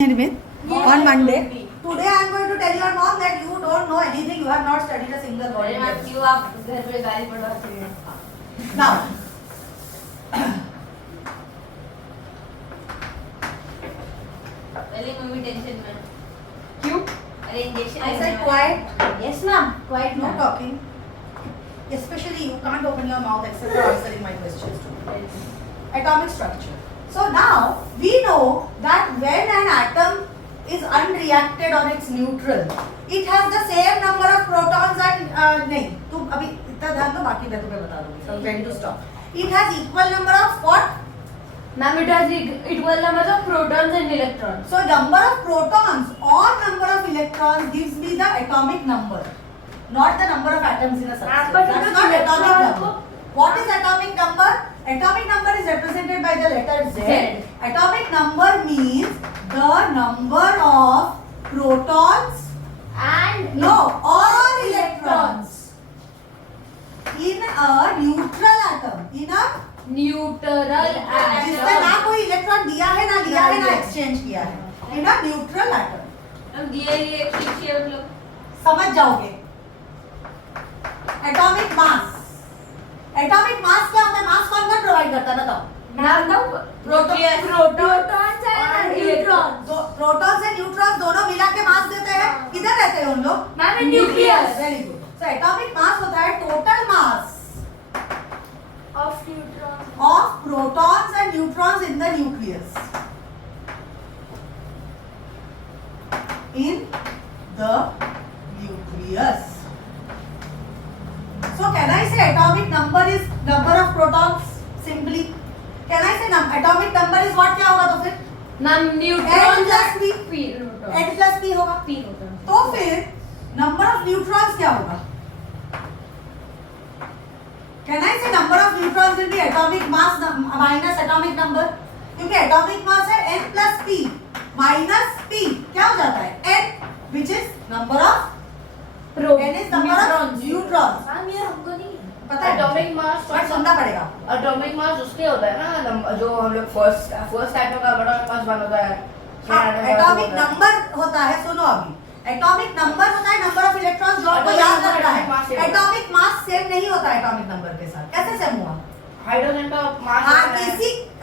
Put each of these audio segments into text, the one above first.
with on Monday. Today I am going to tell your mom that you don't know anything. You have not studied a single word. क्यों आप घर पे गाली पड़वाती हैं? Now, पहले mummy tension में। क्यों? अरे injection I said quiet. Yes ma'am. Quiet No ma'am. talking. Especially you can't open your mouth except for answering my questions too. Atomic structure. So now we know that when an atom is unreacted on its neutral, it has the same number of protons and नहीं तुम अभी इतना ध्यान दो बाकी मैं तुम्हें बता दूंगी. So when to stop. It has equal number of what? Ma'am, it has equal numbers of protons and electrons. So number of protons or number of electrons gives me the atomic number, not the number of atoms in a substance. but That's it is not atomic electron. number. What is atomic number? Atomic number is represented by the letter Z. Z. Atomic number means the number of protons And or electrons in a neutral atom. In a neutral जिसमें ना atom. कोई electron दिया है ना लिया है ना exchange किया है. In a neutral atom. हम दिए ये पीछे हम लोग. समझ जाओगे. Atomic mass. एटॉमिक मास क्या होता है? मास कौन कौन प्रोवाइड करता है बताओ. Protons and neutrons. Protons and neutrons दोनों मिला के मास देते हैं. किधर रहते हैं उन लोग? Ma'am, in nucleus. Very good. So atomic mass होता है total mass Of neutrons. of protons and neutrons in the nucleus. In the nucleus. So can I say atomic number is number of protons simply? Can I say atomic number is what क्या होगा तो फिर? Ma'am, N neutrons plus P. protons. N plus P होगा. P protons. तो फिर number of neutrons क्या होगा? Can I say number of neutrons will be atomic mass minus atomic number? क्योंकि atomic mass है N plus P minus P क्या हो जाता है? N which is number of N is number of neutrons. Ma'am, ये हमको नहीं पता है? एटॉमिक मास बट सुनना पड़ेगा. एटॉमिक मास उसके होता है ना जो हम लोग फर्स्ट एटम का एटॉमिक मास वन होता है. एटॉमिक नंबर होता है. सुनो अभी. एटॉमिक नंबर होता है नंबर ऑफ इलेक्ट्रॉन्स जो आपको याद रखना है. एटॉमिक मास सेम नहीं होता एटॉमिक नंबर के साथ. कैसे सेम हुआ? हाइड्रोजन का मास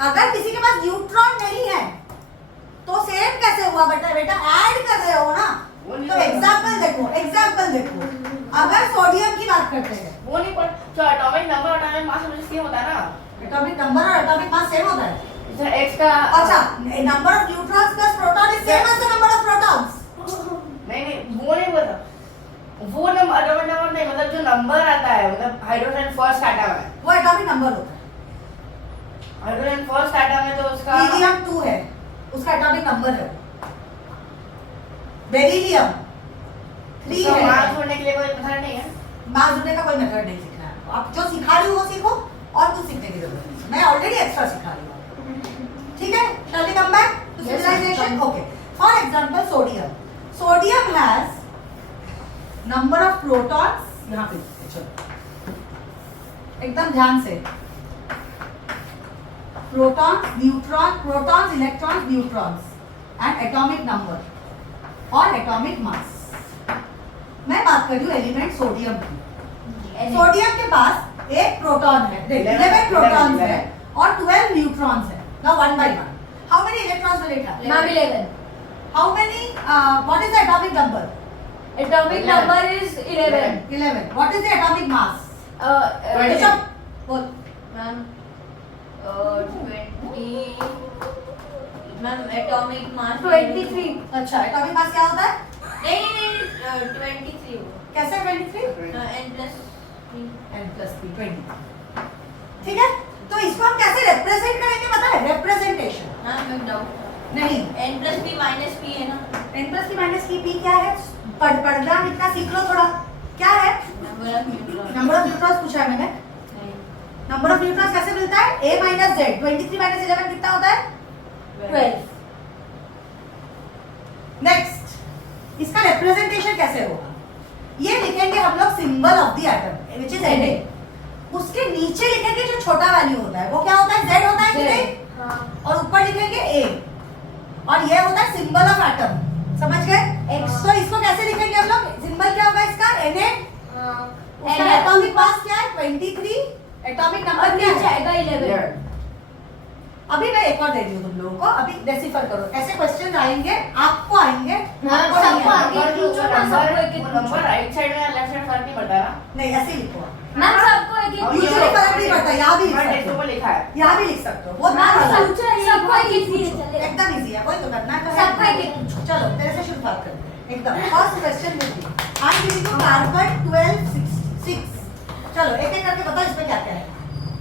अगर किसी के पास न्यूट्रॉन नहीं है तो सेम कैसे हुआ? बेटा ऐड कर रहे हो ना. तो एग्जांपल देखो. अगर सोडियम की बात करते हैं. वो नहीं पर जो एटॉमिक नंबर एटॉमिक मास में सेम होता है ना. एटॉमिक नंबर और एटॉमिक मास सेम होता है. जैसे x का अच्छा, number of neutrons plus proton is same as the number of protons. नहीं वो नहीं बोला. वो नंबर एटॉमिक नंबर नहीं मतलब जो नंबर आता है मतलब हाइड्रोजन फर्स्ट एटम है वो एटॉमिक नंबर होता है. हाइड्रोजन फर्स्ट एटम है तो उसका हीलियम 2 है, उसका एटॉमिक नंबर है. बेरिलियम 3 उसका है. मास होने के लिए कोई मेथड नहीं है. मास होने का कोई मेथड नहीं सीखना है. आप जो सिखा रही हो वो सीखो और कुछ सीखने की जरूरत नहीं. मैं ऑलरेडी एक्स्ट्रा सिखा रही हूँ. ठीक है. Shall we come back to civilisation. Okay. For example sodium. Sodium has number of protons. यहाँ पे चलो एकदम ध्यान से. Protons, neutron, protons, electrons, neutrons and atomic number और एटॉमिक मास. मैं बात कर रही हूँ एलिमेंट सोडियम की. सोडियम के पास एक प्रोटॉन है, 11 प्रोटॉन्स है और 12 न्यूट्रॉन्स है. Now one by one. How many electrons will it have? Ma'am, 11. How many what is the atomic number? Atomic number is 11. 11. What is the atomic mass? 20. बोल. Ma'am, 20. Ma'am, atomic mass 23. अच्छा, atomic mass क्या होता है? नहीं 23 होगा. कैसे 23? N plus 3. n plus p 20. ठीक है. तो इसको हम कैसे रिप्रेजेंट करेंगे पता है? रिप्रेजेंटेशन. Ma'am, एक doubt. नहीं. N plus p minus p है ना? n plus p minus p क्या है? पढ़ना इतना सीख लो थोड़ा. क्या है? Number of neutrons. Number of neutrons पूछा है मैंने. नहीं. नंबर ऑफ न्यूट्रॉन्स कैसे मिलता है? a minus z. 23 minus 11 कितना होता है? 12. नेक्स्ट. इसका रिप्रेजेंटेशन कैसे होगा? ये लिखेंगे हम लोग symbol of the atom which is Na. उसके नीचे लिखेंगे जो छोटा वैल्यू होता है वो क्या होता है? Z होता है कि नहीं? और ऊपर लिखेंगे A. और ये होता है सिंबल ऑफ एटम, समझ गए? X. तो इसको कैसे लिखेंगे हम लोग? सिंबल क्या होगा इसका? Na, उसका एटॉमिक मास क्या है? 23, एटॉमिक नंबर क्या है? जाएगा 11। अभी मैं एक और दे दी हूँ तुम लोगों को, अभी डेसिफर करो। ऐसे क्वेश्चन आएंगे, आपको आएंगे, आपको नहीं सबको आएंगे। आगे पूछो ना, सबको एक एक नंबर राइट साइड में लेफ्ट साइड फर्क नहीं पड़ता ना। नहीं, ऐसे ही लिखो। मैम सबको एक एक Usually फर्क नहीं पड़ता, यहाँ भी लिख हमारे सकते टेक्स्ट हो। में लिखा है। यहाँ भी लिख सकते हो, वो ना मैम वाला। सबको एक एक पूछो। एकदम इजी है, कोई तो करना है। सबको एक एक पूछो। चलो तेरे से शुरुआत करते हैं। एकदम फर्स्ट क्वेश्चन में I am giving you carbon 12 6। चलो एक एक करके बताओ इसमें क्या क्या है।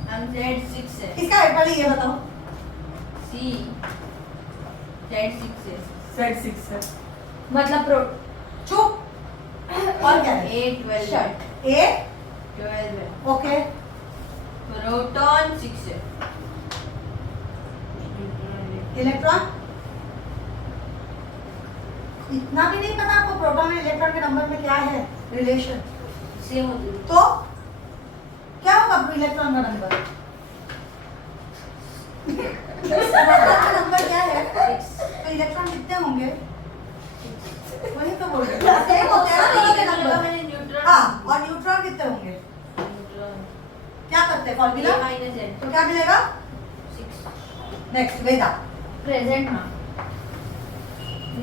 मैम Z6 है। इसका पहले ये बताओ। C Z6 है। Z6 है। मतलब प्रो चुप। और क्या है? A12 shirt. A 12 है। ओके। प्रोटॉन 6 है। इलेक्ट्रॉन इतना भी नहीं पता आपको प्रोटॉन और इलेक्ट्रॉन के नंबर में क्या है रिलेशन? सेम होती है। तो क्या होगा इलेक्ट्रॉन का नंबर? प्रोटॉन का नंबर क्या है? 6। तो इलेक्ट्रॉन कितने होंगे? वही तो बोल रहे हैं, सेम होते हैं ना दोनों के नंबर। मैंने न्यूट्रॉन। हाँ, और न्यूट्रॉन कितने होंगे? क्या करते हैं फॉर्मूला? -Z तो क्या मिलेगा? 6। नेक्स्ट वेदा। प्रेजेंट नाम।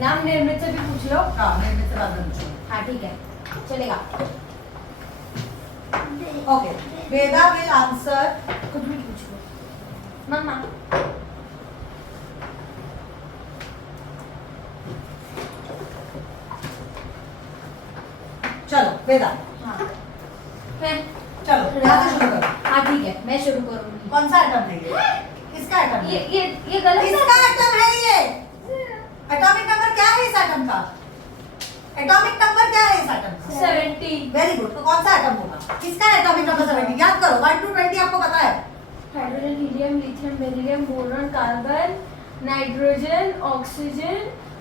नाम निर्मित से भी पूछ लो। हाँ, मैं से बात करूँ। हाँ ठीक है, चलेगा। Okay, Veda will answer. कुछ भी पूछ लो। मम्मा चलो वेदा, हाँ मैं चलो यहाँ से शुरू करो। हाँ ठीक है, मैं शुरू करूँगी। कौन सा एटम है ये? किसका एटम है? ये गलत इसका एटम है ये। एटॉमिक नंबर क्या है इस एटम का? एटॉमिक नंबर क्या है इस एटम का? 17। Very good. तो कौन सा एटम होगा? किसका एटॉमिक नंबर 17? याद करो, 1 to 20 आपको पता है। Hydrogen, helium, lithium, beryllium, boron, carbon, nitrogen, oxygen,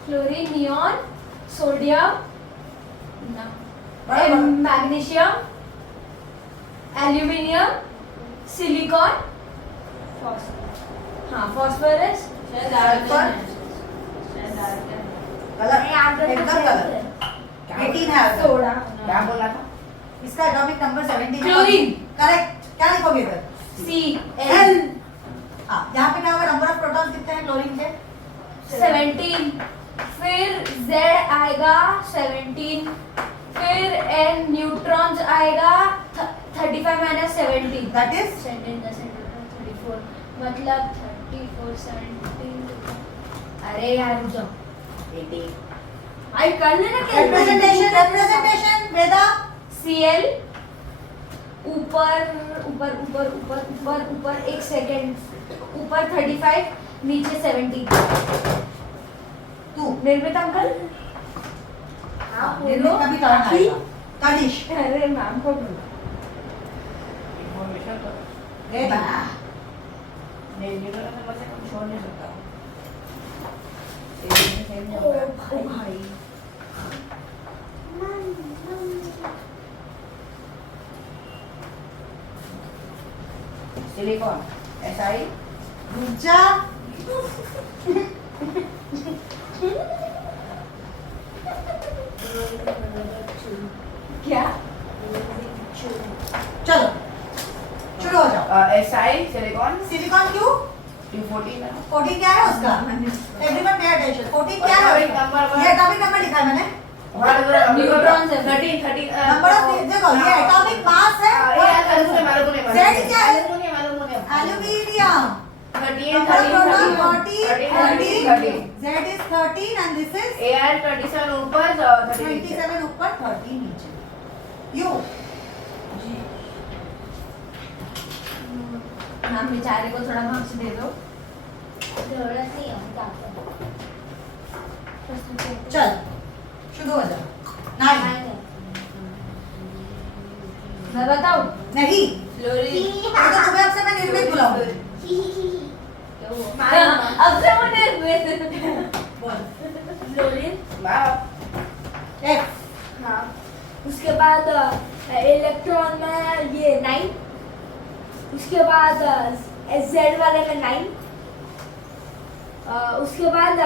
chlorine, neon, sodium, magnesium, aluminium, silicon, हाँ फॉस्फोरस, गलत, एकदम गलत। 18 है आंसर। सोडा, क्या बोला था? इसका एटॉमिक नंबर 17 है। क्लोरीन। करेक्ट। क्या लिखोगे इधर? C L. हाँ, यहाँ पे क्या होगा? नंबर ऑफ प्रोटॉन्स कितने हैं क्लोरीन के? 17, फिर Z आएगा 17, फिर N न्यूट्रॉन्स आएगा 35 - 17, दैट इज 34, मतलब 34 17। अरे यार रुक जाओ, 80। आई कर लेना क्या? रिप्रेजेंटेशन वेदा। Cl ऊपर ऊपर ऊपर ऊपर ऊपर ऊपर 1 सेकेंड, ऊपर 35, नीचे 17। तू निर्मित अंकल आप बोलो। कभी टर्न आएगा। तनिष अरे मैम को बोलो। इन्फॉर्मेशन तो रेडी। नहीं न्यूटन का नंबर से कुछ छोड़ नहीं सकता। ओ भाई सिलिकॉन SI रुचा। क्या? चलो शुरू हो जाओ। SI सिलिकॉन सिलिकॉन क्यों? 214 है। 14 क्या है उसका? Everyone pay attention. 14 क्या है Atomic उसका? number ये एटॉमिक नंबर लिखा है मैंने। न्यूट्रॉन्स है। 13 नंबर ऑफ देखो, ये एटॉमिक मास है। Z क्या है? Aluminium. Number of proton 40, Z is 13 and this is 27 ऊपर 27 ऊपर 13 नीचे। U मैम बेचारे को थोड़ा मार्क्स दे दो। जरूरत नहीं है चल शुरू हो जाओ। 9 मैं बताऊं? नहीं, फ्लोरीन। ये तो तुम्हें अब से मैं निर्मित बुलाऊंगी। अब से वो निर्मित। बोल। फ्लोरीन। F हाँ, उसके बाद इलेक्ट्रॉन में ये 9, उसके बाद Z वाले में 9, उसके बाद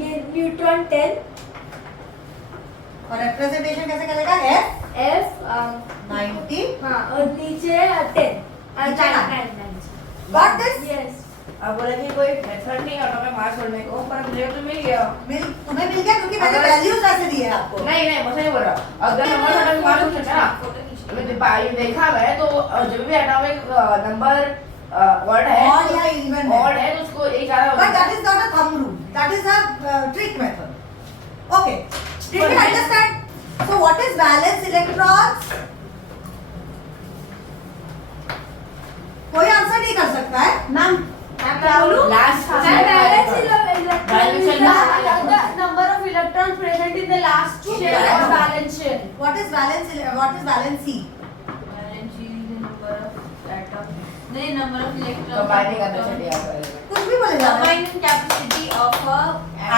ये न्यूट्रॉन 10 और रिप्रेजेंटेशन कैसे करेगा? F F 90 हाँ और नीचे 10 नीचे 9 Got this? यस अब बोला कि कोई मेथड नहीं है ऑटोमेटिक मास छोड़ने को, पर मुझे तो मिल गया। तुम्हें मिल गया क्योंकि मैंने अगर- वैल्यूज ऐसे दिए हैं आपको। नहीं मुझे नहीं बोल रहा, अगर नंबर ऑटोमेटिक मास छोड़ना ना, मैंने देखा मैं तो जब भी एटॉमिक नंबर ऑड है Odd या even है। ऑड है तो उसको एक ज्यादा But that is not a thumb rule. That is a trick method. Okay. Did you understand? So what is valence electrons? कोई आंसर नहीं कर सकता है? Ma'am last number of electrons present in the last shell or valence shell. What is valence? What is valency? नहीं, number of electrons. Combining करना चाहिए कुछ भी बोले जा रहे हैं। Combining capacity of a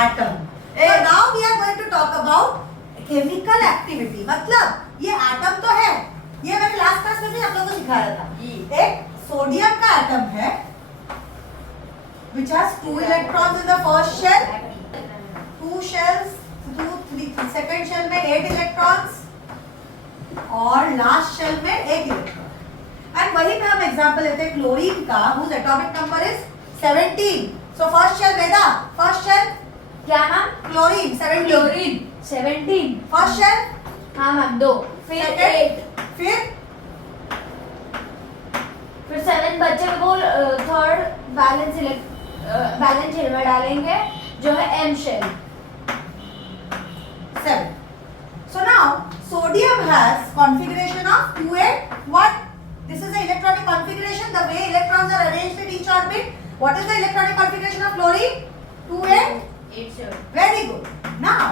Atom. So now we are going to talk about chemical activity. मतलब ये एटम तो है, ये मैंने लास्ट क्लास में भी आप लोगों को सिखाया था। एक सोडियम का एटम है, which has 2 electrons in the first shell, 2 shells, 2, 3, second shell में 8 electrons और लास्ट शेल में 1 इलेक्ट्रॉन। एंड वही पे हम एग्जांपल लेते हैं क्लोरीन का, whose atomic number is 17. So first shell Veda, first shell क्या ma'am? Chlorine 17, chlorine 17. First shell, हाँ मैम 2. फिर Second. 8. फिर 7 बच्चे को थर्ड बैलेंस शेल में डालेंगे जो है M shell. 7. So now sodium has configuration of 2 8 1. This is the electronic configuration, the way electrons are arranged in each orbit. What is the electronic configuration of chlorine? 2 8. 8 7. Very good. Now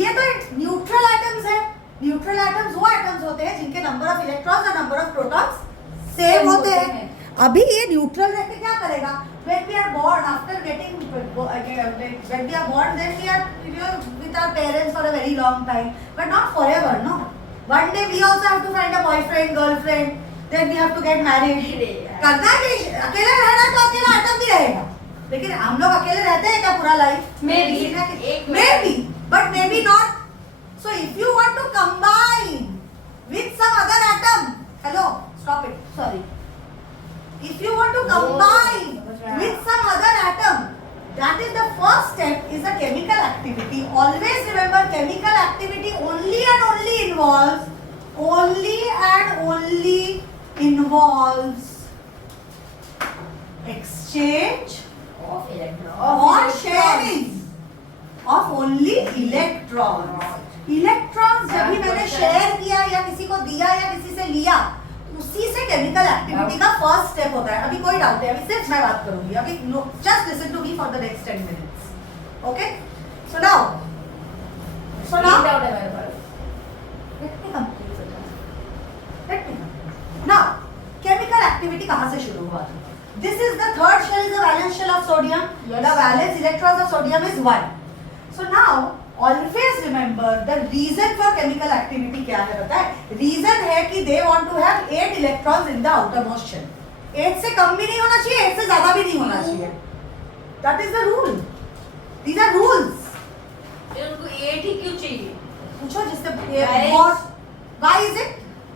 ये तो neutral atoms है। Neutral atoms वो atoms होते हैं जिनके number of electrons और number of protons same होते हैं। अभी ये न्यूट्रल रह के क्या करेगा? When we are born, after getting when we are born, then we are with our parents for a very long time, but not forever, no. One day we also have to find a boyfriend, girlfriend, then we have to get married. करना है कि अकेला रहना तो अकेला atom भी रहेगा, लेकिन हम लोग अकेले रहते हैं क्या पूरा life? Maybe, but maybe not. So if you want to combine with some other atom, hello, stop it. Sorry. If you want to combine with some other atom, that is the first step, is the chemical activity. Always remember, chemical activity only and only involves exchange of electron or sharing of only electrons. Electrons जब भी मैंने share किया या किसी को दिया या किसी से लिया, उसी से केमिकल एक्टिविटी का फर्स्ट स्टेप होता है। अभी कोई डाउट है? अभी सिर्फ मैं बात करूंगी। अभी just listen to me for the next 10 minutes. Okay? So now doubt है मेरे पास। Now, chemical activity कहाँ से शुरू हुआ? This is the third shell, is the valence shell of sodium. Yes. The valence electrons of sodium is 1. So now, always remember the reason for chemical activity क्या है पता है? Reason है कि they want to have 8 electrons in the outermost shell. 8 से कम भी नहीं होना चाहिए, 8 से ज़्यादा भी नहीं होना चाहिए. That is the rule. These are rules. उनको 8 ही क्यों चाहिए? पूछो जिससे Why? Why is it?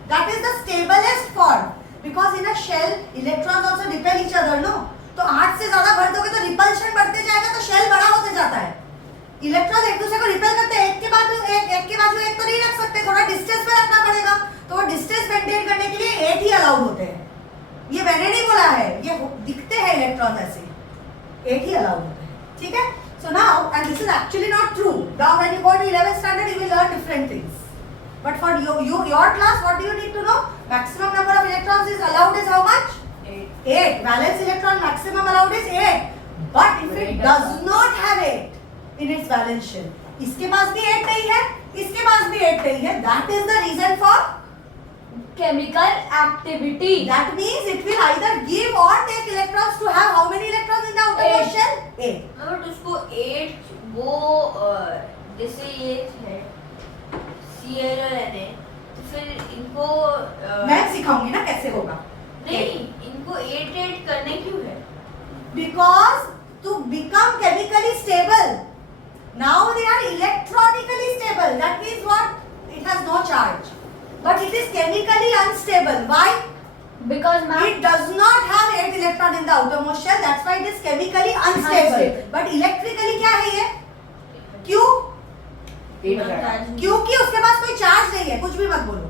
That is the stablest form. Because in a shell, electrons also repel each other, no? तो 8 से ज़्यादा भर दोगे तो रिपल्शन बढ़ते जाएगा, तो शेल बड़ा होते जाता है। इलेक्ट्रॉन एक दूसरे को रिपेल करते हैं, एक के बाद एक तो नहीं रख सकते, थोड़ा डिस्टेंस पे रखना पड़ेगा। तो वो डिस्टेंस मेंटेन करने के लिए 8 ही अलाउड होते हैं। ये मैंने नहीं बोला है, ये दिखते हैं इलेक्ट्रॉन ऐसे, 8 ही अलाउड होते हैं। ठीक है? So now, and this is actually not true. Now when you go to 11th standard, you will learn different things. But for your class, what do you need to know? Maximum number of electrons is allowed is how much? 8. Valence electron maximum allowed is 8. But if it does not have 8 in its valence shell, इसके पास भी 8 नहीं है, इसके पास भी 8 नहीं है, that is the reason for chemical activity. that means it will either give or take electrons to have how many electrons in the outermost shell? 8. But उसको 8 वो जैसे ये है Cl और Na, तो फिर इनको मैं सिखाऊंगी ना कैसे होगा। नहीं, इनको 8 8 करने क्यों है? Because to become chemically stable. Now they are electronically stable. That means what? It has no charge. But it is chemically unstable. Why? Because It does not have 8 electron in the outermost shell. That's why it is chemically unstable. Unstable. But electrically क्या है ये? क्यों? क्योंकि उसके पास कोई charge नहीं है. कुछ भी मत बोलो.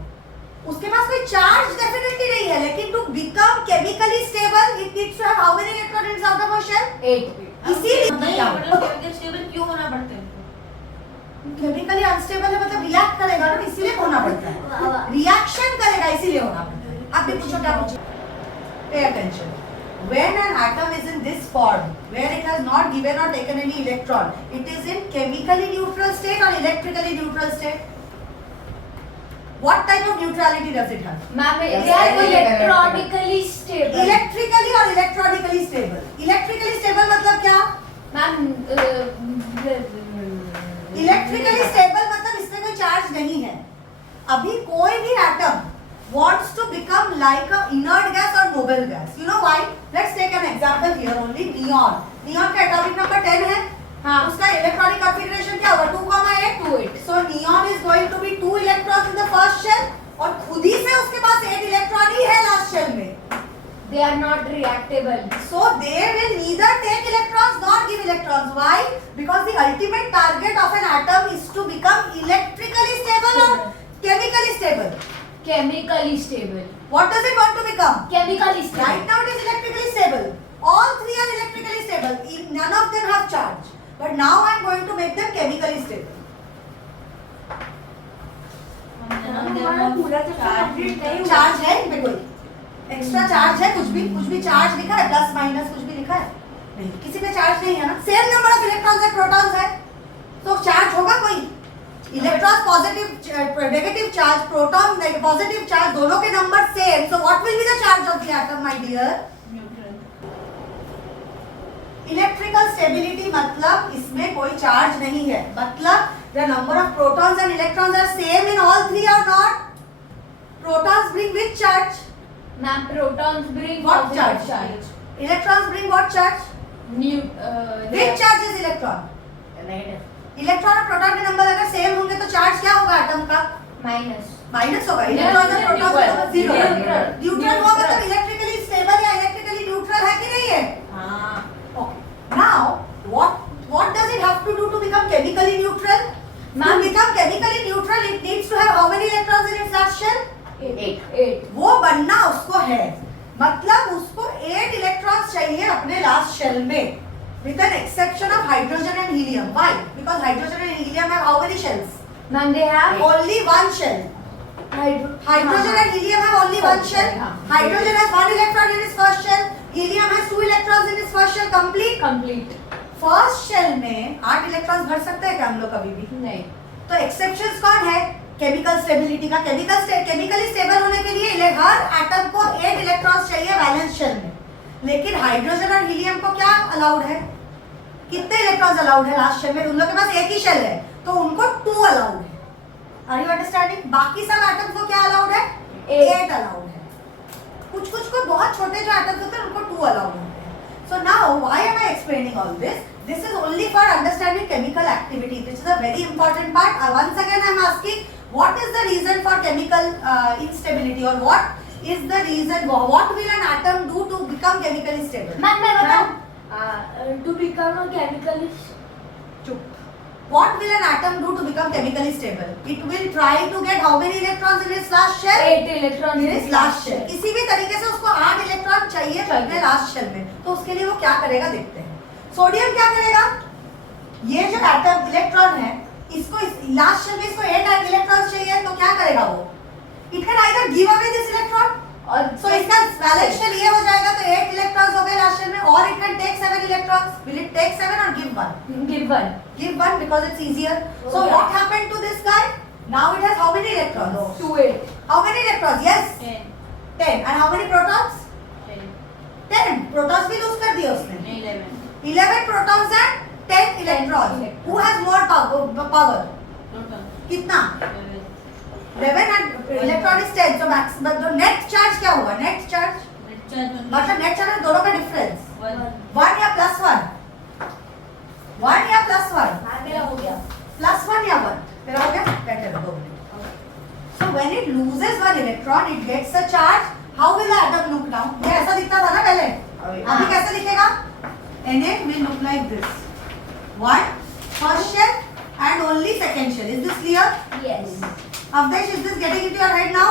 उसके पास कोई चार्ज डेफिनेटली नहीं है. लेकिन to become chemically stable, it needs to have how many electrons in its outermost shell? 8. इसीलिए केमिकल स्टेबल क्यों होना पड़ता है? केमिकली अनस्टेबल है मतलब रिएक्ट करेगा ना, इसीलिए होना पड़ता है. रिएक्शन करेगा इसीलिए होना पड़ता है. आप भी पूछो क्या पूछो. Pay attention. When an atom is in this form, where it has not given or taken any electron, it is in chemically neutral state or electrically neutral state? What type of neutrality does it have? Ma'am, Yes, they are electronically electronically stable. Electrically or electronically stable? Electrically stable मतलब क्या? Ma'am, electrically stable मतलब इसमें कोई charge नहीं है. अभी कोई भी atom wants to become like a inert gas or noble gas. You know why? Let's take an example here only. Neon. Neon का atomic number 10 है. हाँ. उसका electronic configuration क्या होगा? 2,8. 2,8. So neon is going to be 2 electrons in the first shell और खुद ही से उसके पास 8 electron ही है last shell में. they are not reactable. So they will neither take electrons nor give electrons. Why? Because the ultimate target of an atom is to become electrically stable or chemically stable. Chemically stable. What does it want to become? Chemically stable. Right now it is electrically stable. All three are electrically stable. None of them have charge. But now I am going to make them chemically stable. हमारा पूरा तो complete नहीं हुआ. Charge है इनमें कोई? Extra charge है कुछ भी चार्ज लिखा है? प्लस माइनस कुछ भी लिखा है? नहीं. किसी पे चार्ज नहीं है ना? सेम नंबर ऑफ इलेक्ट्रॉन्स है, प्रोटॉन्स है. तो चार्ज होगा कोई? Electrons positive negative charge, proton positive charge, दोनों के number same. So what will be the charge of the atom my dear? Electrical stability मतलब इसमें कोई चार्ज नहीं है. मतलब the number of protons and electrons are same in all three और not? Protons bring which charge? Ma'am, protons bring What positive charge? Electrons bring what charge? Which charge is electron? Negative. Electron और proton के number अगर same होंगे तो charge क्या होगा atom का? Minus. Minus होगा. इलेक्ट्रॉन और प्रोटॉन का नंबर जीरो. Neutral. न्यूट्रल हुआ मतलब इलेक्ट्रिकली स्टेबल या इलेक्ट्रिकली न्यूट्रल है कि नहीं है? हाँ. Okay. Now what does it have to do to become chemically neutral? To Ma'am. become chemically neutral it needs to have how many electrons in its last shell? 8. वो बनना उसको है. मतलब उसको 8 इलेक्ट्रॉन्स चाहिए अपने लास्ट शेल में, with an exception of hydrogen and helium. Why? Because hydrogen and helium have how many shells? Ma'am, they have Only one shell. Hydrogen and helium have only one shell. Hydrogen has 1 electron in its first shell. Helium has 2 electrons in its first shell. Complete. First shell में 8 electrons भर सकते हैं क्या हम लोग कभी भी? नहीं. तो एक्सेप्शंस कौन है? केमिकल स्टेबिलिटी का. केमिकली स्टेबल होने के लिए हर एटम को 8 इलेक्ट्रॉन्स चाहिए वैलेंस शेल में. लेकिन हाइड्रोजन और हीलियम को क्या अलाउड है? कितने इलेक्ट्रॉन्स अलाउड है लास्ट शेल में? उन लोगों के पास एक ही शेल है तो उनको 2 अलाउड है. Are you understanding? बाकी सब एटम्स को क्या अलाउड है? 8 अलाउड है. कुछ को बहुत छोटे जो एटम्स होते हैं उनको 2 अलाउड होते हैं. So now why am I explaining all this? This is only for understanding chemical activity. This is a very important part. Once again, I am asking, what is the reason for chemical instability, or what is the reason? What will an atom do to become chemically stable? Ma'am, मैं बताऊं? To become a chemically What will an atom do to become chemically stable? It will try to get how many electrons in its last shell? 8 electrons In its last shell. किसी भी तरीके से उसको 8 electron चाहिए अपने last shell में. तो उसके लिए वो क्या करेगा देखते हैं. सोडियम क्या करेगा? ये जो एटम इलेक्ट्रॉन है इसको लास्ट शेल में इसको 8 इलेक्ट्रॉन्स चाहिए तो क्या करेगा वो? It can either give away this electron और सो इसका वैलेंस शेल ये हो जाएगा तो 8 इलेक्ट्रॉन्स हो गए लास्ट शेल में, और it can take 7 electrons. Will it take 7 और give 1? Give 1 because it's easier. So Okay. what happened to this guy? Now it has how many electrons? 2, 8. How many electrons? Yes, 10. 10. And how many protons? 10. 10. Protons भी lose कर दिए उसने. 11. 11 protons and 10 electrons. electrons. Who has more power? Total. कितना? 11. 11 and electron is 10. So max, but the net charge क्या होगा? Net charge Net charge only. मतलब net charge में दोनों का difference. 1. 1 या plus 1? 1 या +1? मेरा हो गया +1 या 1? तेरा हो गया? बैठे रहो 2 minute. So when it loses one electron, it gets a charge. How will the atom look now? ये ऐसा दिखता था ना पहले. अभी कैसे दिखेगा? Na will look like this. 1 first shell and only second shell. Is this clear? Yes Avdesh, is this getting into your head now?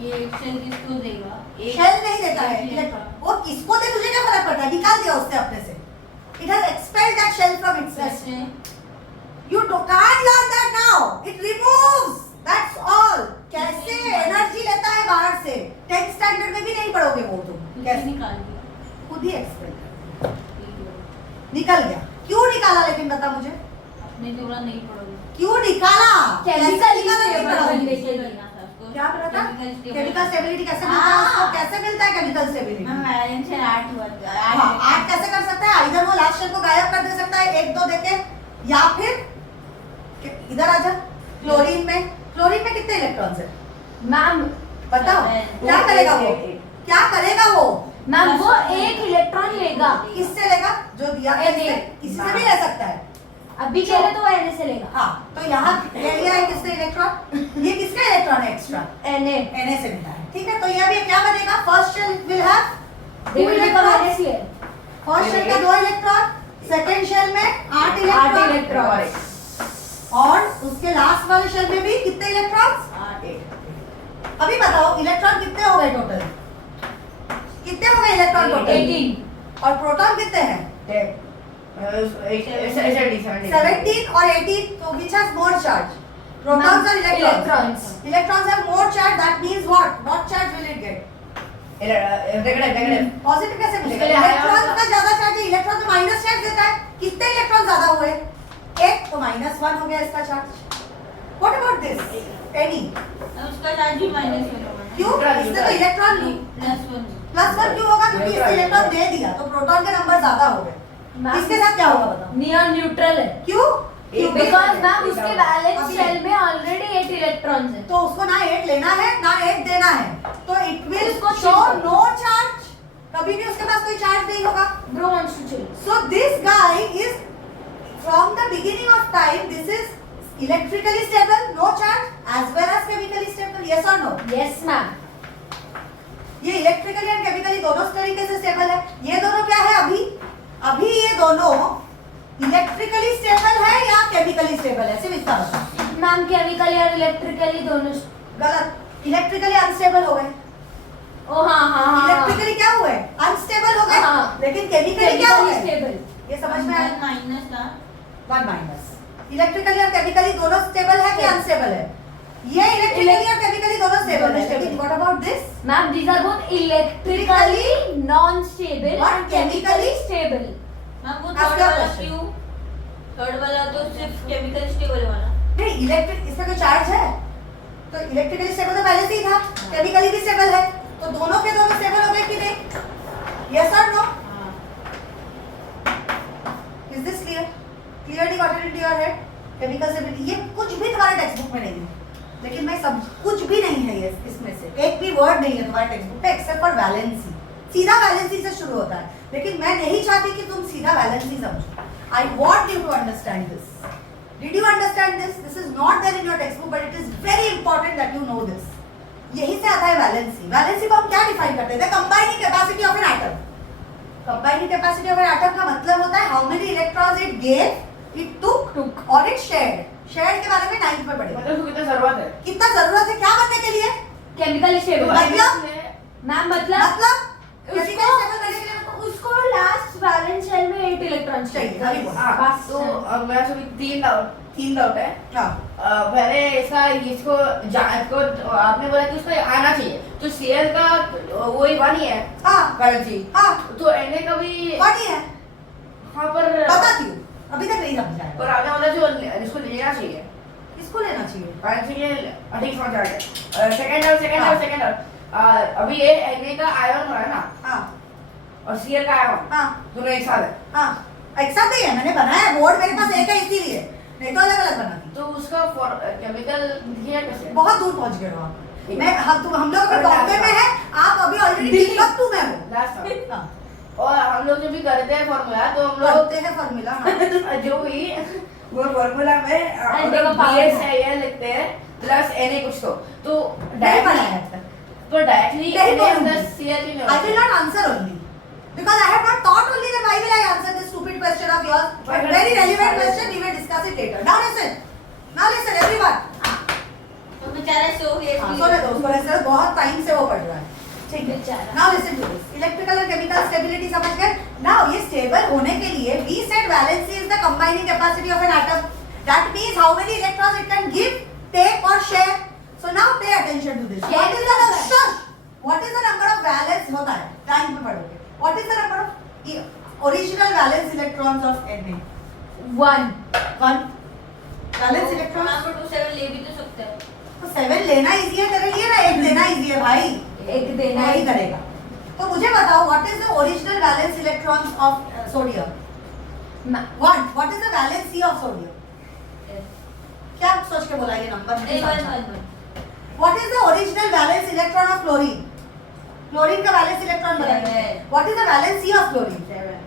ये एक शेल किसको देगा? Shell नहीं देता है electron. वो किसको दे तुझे क्या फर्क पड़ता है? निकाल दिया उसने अपने से. It has expelled that shell from itself. कैसे? You can't learn that now. It removes. That's all. कैसे एनर्जी लेता है बाहर से? 10th स्टैंडर्ड में भी नहीं पढ़ोगे वो तुम. कैसे निकाल दिया? खुद ही एक्सपेल निकल गया. क्यों निकाला लेकिन बता मुझे. अपने जो बोला नहीं पढ़ोगे. क्यों निकाला? Chemical कैसे निकाला नहीं stable पढ़ोगे? बनने के लिए. देना था उसको. क्या पता था? Chemical केमिकल स्टेबिलिटी कैसे मिलता है उसको? कैसे मिलता है केमिकल स्टेबिलिटी? मैम बैलेंस है 8 वर्ग. हाँ, 8 कैसे कर सकता है? इधर वो लास्ट शेल को गायब कर दे सकता है 1 2 देके, या फिर इधर आजा. क्लोरीन में कितने इलेक्ट्रॉन्स है? मैम बताओ. क्या करेगा वो? क्या करेगा वो? मैम वो एक इलेक्ट्रॉन लेगा. किससे लेगा? जो दिया है Na. किसी से भी ले सकता है. अभी कह रहे तो वो Na से लेगा. हाँ, तो यहाँ ले लिया है किसने इलेक्ट्रॉन? ये किसका इलेक्ट्रॉन है एक्स्ट्रा? Na से मिला है. ठीक है, तो ये भी क्या बनेगा? First shell will have they will become NaCl. First shell का 2 इलेक्ट्रॉन, सेकंड शेल में 8 8 इलेक्ट्रॉन, इलेक्ट्रॉन. और उसके लास्ट वाले शेल में भी कितने इलेक्ट्रॉन्स? 8. अभी बताओ इलेक्ट्रॉन कितने हो गए टोटल? कितने हो गए इलेक्ट्रॉन टोटल? 18. और प्रोटॉन कितने हैं? 17 और 18. तो which has more charge? Protons or electrons? Electrons have more charge. That means what? What charge will it get? Negative. Positive कैसे मिलेगा? उसके लिए higher इलेक्ट्रॉन होगा. का ज्यादा चार्ज है. इलेक्ट्रॉन तो माइनस चार्ज देता है. कितने इलेक्ट्रॉन ज्यादा हुए? 1 तो -1 हो गया इसका charge. What about this? Any. उसका चार्ज भी माइनस होगा. क्यों? इसने तो इलेक्ट्रॉन +1. +1 क्यों होगा? क्योंकि इसने इलेक्ट्रॉन दे दिया, तो प्रोटॉन के नंबर ज्यादा हो गए. इसके साथ क्या होगा बताओ? नियॉन न्यूट्रल है. क्यों? बिकॉज मैम उसके बैलेंस अभी शेल में ऑलरेडी 8 इलेक्ट्रॉन्स हैं. तो उसको ना 8 लेना है ना 8 देना है, तो इट विल उसको शो chill नो चार्ज. कभी भी उसके पास कोई चार्ज नहीं होगा. Bro wants to chill. So this guy is from the beginning of time. This is electrically stable, no charge, as well as chemically stable. Yes or no? Yes ma'am. ये electrically and chemically दोनों तरीके से stable है. ये दोनों क्या है अभी ये दोनों इलेक्ट्रिकली स्टेबल है या केमिकली स्टेबल है? सिर्फ इतना बताओ. मैम केमिकली और इलेक्ट्रिकली दोनों. गलत. इलेक्ट्रिकली अनस्टेबल हो गए. ओ हाँ. इलेक्ट्रिकली क्या हुए? अनस्टेबल हो गए. हाँ. लेकिन केमिकली क्या हो गए? स्टेबल. ये समझ में आया? माइनस था. 1 माइनस. इलेक्ट्रिकली और केमिकली दोनों स्टेबल है कि अनस्टेबल है? ये इलेक्ट्रिकली और केमिकली दोनों स्टेबल है. लेकिन what about this? Ma'am these are both electrically non-stable But and chemically stable. Ma'am वो आपका थर्ड वाला question. क्यों? थर्ड वाला तो सिर्फ केमिकल स्टेबल वाला. नहीं, इलेक्ट्रिक इसका कोई चार्ज है, तो इलेक्ट्रिकली स्टेबल तो पहले से ही था. केमिकली भी स्टेबल है, तो दोनों के दोनों स्टेबल हो गए कि नहीं? यस और no? Is this clear? Clearly got it into your head? Chemical stability ये कुछ भी तुम्हारे टेक्स्ट बुक में नहीं है. लेकिन मैं सब कुछ भी नहीं है ये इसमें से. एक भी वर्ड नहीं है तुम्हारे टेक्स्ट बुक पे एक्सेप्ट फॉर वैलेंसी. सीधा वैलेंसी से शुरू होता है, लेकिन मैं नहीं चाहती कि तुम सीधा वैलेंसी समझो. I want you to understand this. Did you understand this? This is not there in your text book, but it is very important that you know this. यही से आता है वैलेंसी. वैलेंसी को हम क्या डिफाइन करते हैं? Combining capacity of an atom. Combining capacity of an atom का मतलब होता है how many electrons it gave, it took और इट शेयर्ड. शेयर्ड के बारे में 9th में पढ़ेंगे. मतलब उसको कितना जरूरत है? कितना जरूरत है क्या बनने के लिए? Chemically stable. मतलब? मैम मतलब chemical stable बनने के लिए उसको लास्ट वैलेंस शेल में 8 इलेक्ट्रॉन्स चाहिए. चाहिए. अभी बोल. हाँ, तो अब मेरा सभी 3 डाउट है. हाँ. पहले इसको आपने बोला कि उसको आना चाहिए, तो सीएल का वही 1 ही है हाँ. करेंसी. हाँ. तो एनए का भी कौन ही है? हाँ पर बताती हूँ. अभी तक नहीं समझा है. पर आपने बोला जो इसको लेना चाहिए किसको लेना चाहिए? करेंसी के ठीक समझ आ गया. सेकंड हाँ. अभी ये एनए का आयन हो रहा है ना, हाँ. और सीएल का आयन हाँ. दोनों एक साथ है. हाँ. एक साथ नहीं है. मैंने बनाया बोर्ड मेरे पास एक है इसीलिए, नहीं तो अलग अलग बनाती. तो उसका केमिकल दिया कैसे? बहुत दूर पहुंच गए हो आप. मैं हम लोग अगर बॉम्बे में है, आप अभी ऑलरेडी टिम्बकटू में हो. लास्ट हाँ. और हम लोग जब भी करते हैं फॉर्मूला तो हम लोग करते हैं फॉर्मूला जो भी वो फॉर्मूला में हम देखो लोग power BS है ये लिखते हैं प्लस NA कुछ तो नहीं बनाया है तो डायरेक्टली नहीं NA बोलूंगी। प्लस CL में I will not answer only because I have not thought only that why will I answer this stupid question of yours. But very relevant question. We will discuss it later. Now listen. Now listen everyone. तो बेचारा सो गया हाँ, सुने दो उसको ऐसे बहुत time से वो पढ़ रहा है. ठीक है. बेचारा. Now listen to this. Electrical and chemical stability समझ गए? Now ये stable होने के लिए we said valency is the combining capacity of an atom. That means how many electrons it can give, take or share. So now pay attention to this. What is the shush? What is the number of valence होता है? Time में पढ़ोगे. What is the number of original valence electrons of Na? 1. 1. Valence electrons. Number 2 7 ले भी तो सकता है. तो 7 लेना इजी है तेरे लिए ना 1 लेना इजी है भाई. एक देना नहीं है. करेगा. तो मुझे बताओ what is the original valence electrons of sodium? 1. What is the valency of sodium? क्या सोच के बोला ये number? 1 What is the original valence electron of chlorine? Chlorine का valence electron बताइए. Seven. What is the valency of chlorine? 7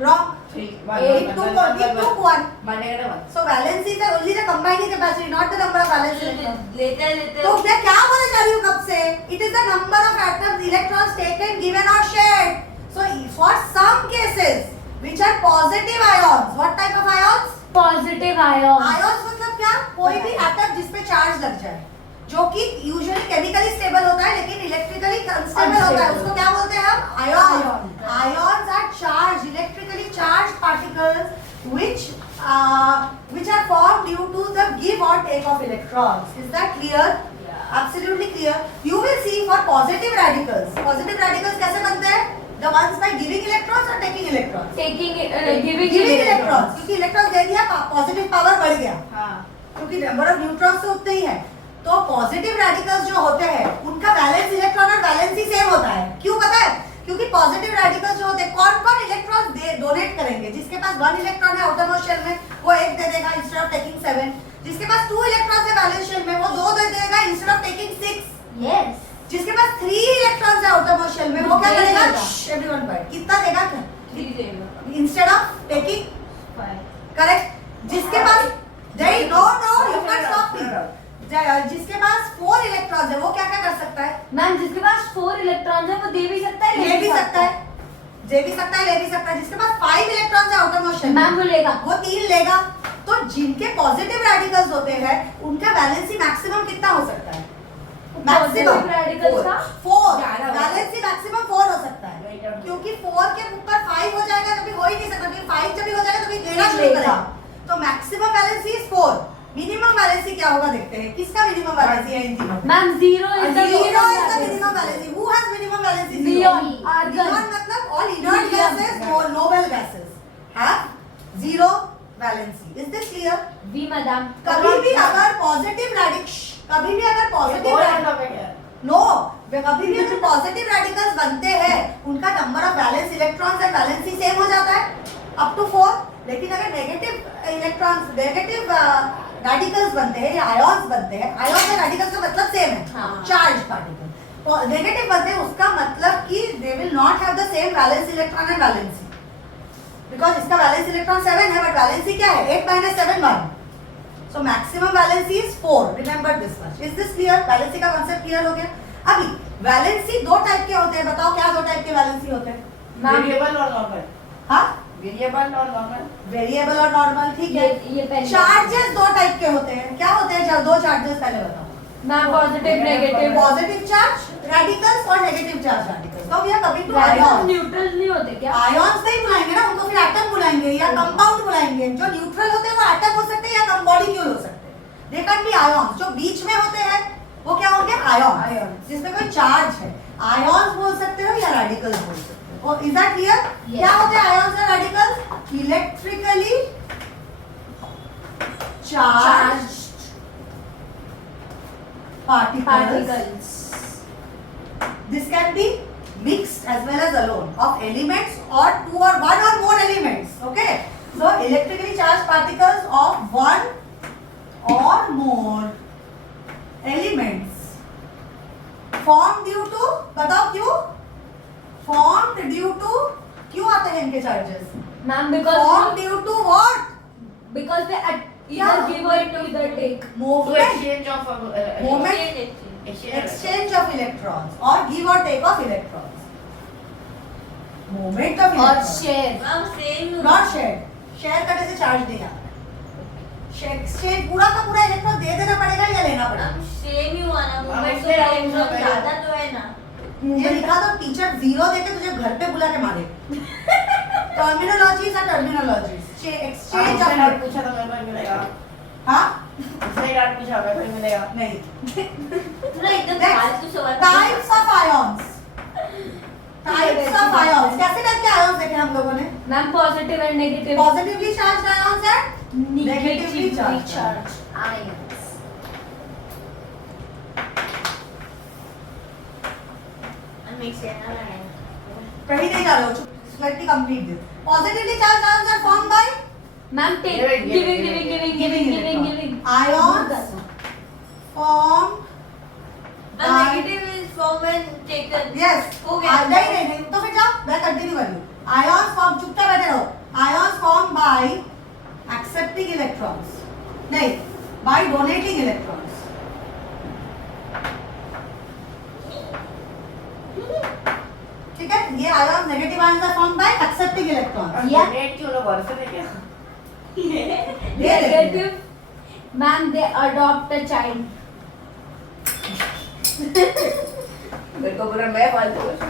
Wrong. 3 It took 1. -1 So valency is only the combining capacity, not the number of valence electrons. लेते तो मैं क्या बोलने जा रही हूँ कब से? It is the number of atoms, electrons taken, given or shared. So for some cases which are positive ions, what type of ions? Positive ion. Ions मतलब क्या? कोई भी एटम जिसपे चार्ज लग जाए, जो कि यूजुअली केमिकली स्टेबल होता है लेकिन इलेक्ट्रिकली अनस्टेबल होता है, उसको क्या बोलते हैं हम? Ion. Ions are charged, electrically charged particles which are formed due to the give or take of electrons. Is that clear? Yeah. Absolutely clear. You will see for positive radicals. Positive radicals कैसे बनते हैं? The ones by giving electrons or taking electrons? Taking Giving giving electrons. क्योंकि electrons दे दिया, positive power बढ़ गया. हां क्योंकि number of neutrons तो उतने ही है. तो पॉजिटिव रेडिकल्स जो होते हैं उनका वैलेंस इलेक्ट्रॉन और वैलेंसी सेम होता है. क्यों पता है? क्योंकि पॉजिटिव रेडिकल्स जो होते हैं कौन-कौन इलेक्ट्रॉन डोनेट करेंगे? जिसके पास 1 इलेक्ट्रॉन है आउटरमोस्ट शेल में वो 1 दे देगा इंस्टेड ऑफ टेकिंग 7. जिसके पास 2 इलेक्ट्रॉन्स है वैलेंस शेल में वो 2 दे देगा इंस्टेड ऑफ टेकिंग 6. यस. जिसके पास 3 इलेक्ट्रॉन्स है आउटरमोस्ट शेल में वो क्या एक करेगा? देगा. एवरीवन बट कितना देगा? 3 देगा इंस्टेड ऑफ टेकिंग 5 करेक्ट. जिसके पास no you can stop me. जिसके पास 4 इलेक्ट्रॉन्स है वो क्या क्या कर सकता है? मैम जिसके पास 4 इलेक्ट्रॉन्स है वो दे भी सकता है ले भी सकता है, दे भी सकता है, ले भी सकता है. जिसके पास 5 इलेक्ट्रॉन्स है आउटर मोशन मैम वो लेगा. वो 3 लेगा. तो जिनके पॉजिटिव रेडिकल्स होते हैं उनका वैलेंसी मैक्सिमम कितना हो सकता है? मैक्सिमम रेडिकल्स का 4. ज्यादा हो वैलेंसी मैक्सिमम 4 हो सकता है क्योंकि 4 के ऊपर 5 हो जाएगा तभी हो ही नहीं सकता. क्योंकि 5 जब भी हो जाएगा तभी लेना शुरू लेगा. करेगा. तो maximum valency is 4. Minimum valency क्या होगा देखते हैं. किसका मिनिमम वैलेंसी है इन तीनों में? Ma'am 0 is the Zero is the minimum valency. Who has minimum valency? Neon. Neon Argon. मतलब all inert Helium. gases or noble gases have 0 valency. Is this clear? वी मैडम. कभी भी अगर पॉजिटिव रेडिकल कभी भी अगर पॉजिटिव नो कभी भी अगर पॉजिटिव रेडिकल्स बनते हैं उनका number of valence electrons and valency same हो जाता है अप टू 4. लेकिन अगर नेगेटिव इलेक्ट्रॉन्स नेगेटिव रेडिकल्स बनते हैं या आयॉन्स बनते हैं, आयॉन्स और रेडिकल्स का मतलब सेम है, हाँ. Charge particle. नेगेटिव बनते हैं उसका मतलब कि they will not have the same valence electron and valency. Because इसका वैलेंस इलेक्ट्रॉन 7 है बट वैलेंसी क्या है? 8 - 7 1. So maximum valency is 4. Remember this much. Is this clear? Valency का कांसेप्ट क्लियर हो गया. अभी वैलेंसी 2 टाइप के होते हैं. बताओ क्या 2 टाइप के वैलेंसी होते हैं? वेरिएबल और नॉर्मल. हाँ, वेरिएबल और नॉर्मल. वेरिएबल और नॉर्मल. ठीक है. ये पहले चार्जेस 2 टाइप के होते हैं. क्या होते हैं? 2 चार्जेस पहले बताओ. Ma'am positive negative. Positive charge radicals और नेगेटिव चार्ज रेडिकल्स. तो we are coming to ion ion. Neutral नहीं होते क्या? आयॉन्स नहीं बुलाएंगे ना, उनको फिर एटम बुलाएंगे या कंपाउंड बुलाएंगे. जो न्यूट्रल होते हैं वो एटम हो सकते हैं या मॉलिक्यूल हो सकते हैं. They can be ions. जो बीच में होते हैं वो क्या होंगे? आयॉन. जिसमें कोई चार्ज है. आयॉन्स बोल सकते हो या रेडिकल्स बोल सकते हो. Is that clear? Yes. क्या होते हैं आयॉन्स और radicals? Electrically charge particles. This can be mixed as well as alone of elements or 2 or 1 or more elements. Okay. So electrically charged particles of 1 or more elements formed due to, बताओ क्यों? Formed due to charges? Ma'am, because Formed due to what? they Yeah. either give or either take. To Movement. exchange of Moment. Exchange of electrons or give or take of electrons. Movement of Or electrons. share. Ma'am, same. Not shared. Share करने से charge नहीं आता. Exchange पूरा का पूरा electron दे देना पड़ेगा या लेना पड़ेगा? मैम सेम ही हुआ ना, मूवमेंट उससे में हम इलेक्ट्रॉन पहले- ज्यादा तो है ना. ये लिखा तो टीचर 0 देके तुझे घर पे बुला के मारे. टर्मिनोलॉजीज और टर्मिनोलॉजीज. एक्सचेंज ऑफ डाउट पूछा तो मेरे को ही मिलेगा. हाँ उसने डाउट पूछा मेरे को ही मिलेगा. नहीं. थोड़ा एकदम Next. फालतू सवाल. Types of ions. Types of ions. कैसे टाइप के आयॉन्स देखे हम लोगों ने? Ma'am, positive and negative. Positively charged ions and Negatively charged charged ions. Makes sense. कहीं नहीं जा रहे हो. Let me complete this. Positively charged ions are formed by Ma'am, take Giving, giving. ions formed The negative is formed when taken. yes. हो गया. नहीं तो फिर जाओ मैं कंटिन्यू कर लूं. Ions form चुपचाप बैठे रहो. Ions formed by accepting electrons. नहीं by donating electrons. ठीक है ये ions negative ions are formed by accepting electrons. Yeah. Net क्यों लोग और से क्या? Negative. Ma'am, they adopt a child. मेरे को पूरा मैं फालतू कुछ.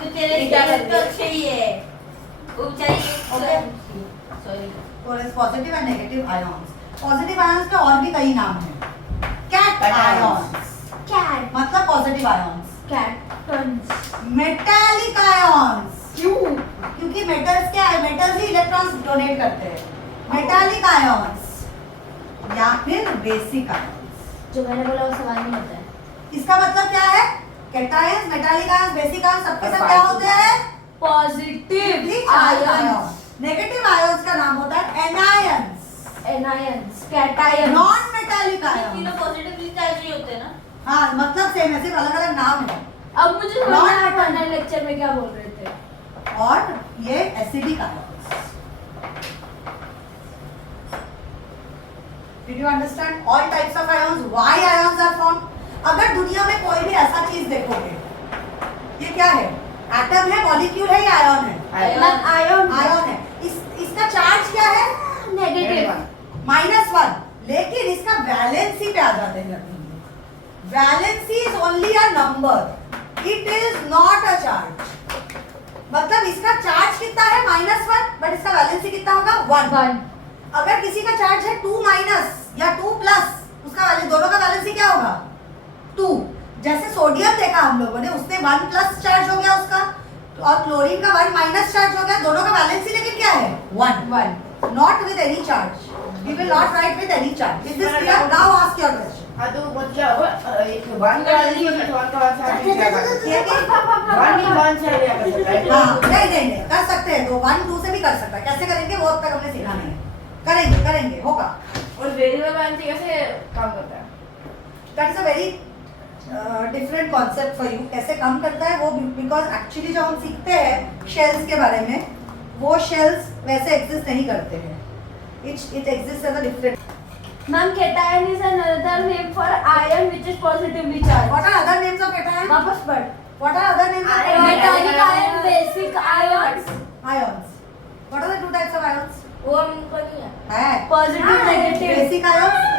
तो तेरे ये क्या स्टेटस कर तो दिया? अच्छे ही है. वो बेचारी Okay. सॉरी. और positive and negative ions. Positive ions के और भी कई नाम हैं. Cat Cations. Ions Cat. मतलब positive ions. Catons. Metallic ions क्यों? क्योंकि मेटल्स क्या है? मेटल्स ही इलेक्ट्रॉन्स डोनेट करते हैं. मेटालिक आयॉन्स या फिर बेसिक आयॉन्स. जो मैंने बोला वो सवाल नहीं होता है. इसका मतलब क्या है? Cations, metallic ions, basic ions सबके सब क्या होते हैं? Positive ions. ions. Negative ions का नाम होता है anions. Anions. Cations. Non metallic ions. तीनों पॉजिटिवली चार्ज ही होते हैं ना. हाँ मतलब सेम है, सिर्फ अलग अलग नाम है. अब मुझे समझ Non- आया फाइनल लेक्चर में क्या बोल रहे थे. और ये acidic ions. Did you understand all types of ions? Why ions are formed? अगर दुनिया में कोई भी ऐसा चीज देखोगे, ये क्या है? एटम है, मॉलिक्यूल है या आयन है? Ma'am, ion. आयन है. इसका चार्ज क्या है? Negative. -1. लेकिन इसका वैलेंसी पे आ जाते हैं. Valency is only a number. It is not a charge. मतलब इसका चार्ज कितना है? -1. बट इसका वैलेंसी कितना होगा? 1. One. अगर किसी का चार्ज है 2 माइनस या 2 प्लस, उसका वैलेंसी, दोनों का वैलेंसी क्या होगा? 2. जैसे सोडियम देखा हम लोगों ने, उसने 1 प्लस चार्ज हो गया उसका, और क्लोरीन का 1 माइनस चार्ज हो गया. दोनों का वैलेंसी लेकिन क्या है? 1. One. Not with any charge. We will not write with any charge. Is this clear? Now ask your question. हाँ तो वो क्या हुआ? एक वन का वाली वन का वन साथ में क्या कर सकते ये हैं? कि- वन ही वन से लिया कर सकता है. हाँ नहीं कर सकते हैं. तो 1 2 से भी कर सकता है. कैसे करेंगे वो अब तक हमने सीखा नहीं है. करेंगे होगा. और वेरिएबल वन से कैसे काम करता है? That is a very different concept for you. कैसे काम करता है वो, बिकॉज एक्चुअली जो हम सीखते हैं शेल्स के बारे में, वो शेल्स वैसे एग्जिस्ट नहीं करते हैं. It exist as a different. Ma'am, cation is another name for ion which is positively charged. What are other names of cation? वापस पढ़. What are other names of Metallic ion, basic ions. Ions? What are the two types of ions? वो हमको नहीं है. है Positive, negative. Basic ions